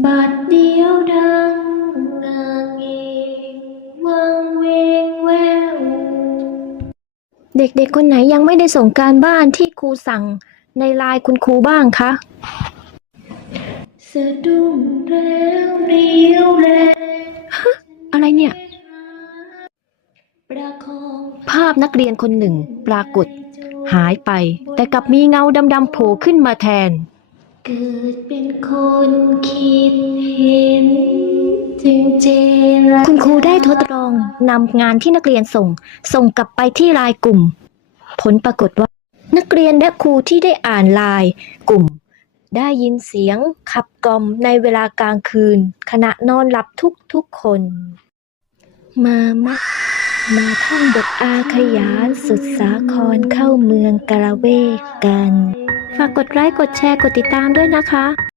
บัดเดียวดังงาเงวังเวงแววเด็กๆคนไหนยังไม่ได้ส่งการบ้านที่ครูสั่งในไลน์คุณครูบ้างคะสะดุ้งแล้วเรียวแรงอะไรเนี่ย ประคองภาพนักเรียนคนหนึ่งปรากฏ หายไป แต่กลับมีเงาดำๆโผล่ขึ้นมาแทน เกิดเป็นคนคิดเห็นจึงเจรคุณครูได้ทดลองนำงานที่นักเรียนส่ง ส่งกลับไปที่ไลน์กลุ่ม ผลปรากฏว่า นักเรียนและครูที่ได้อ่านไลน์กลุ่ม ได้ยินเสียงขับกล่อมในเวลากลางคืน ขณะนอนหลับทุกทุกๆคน มามะมาท่องบทอาขยานสุดสาครเข้าเมืองกะละเวกกัน ฝากกดไลค์กดแชร์กดติดตามด้วยนะคะ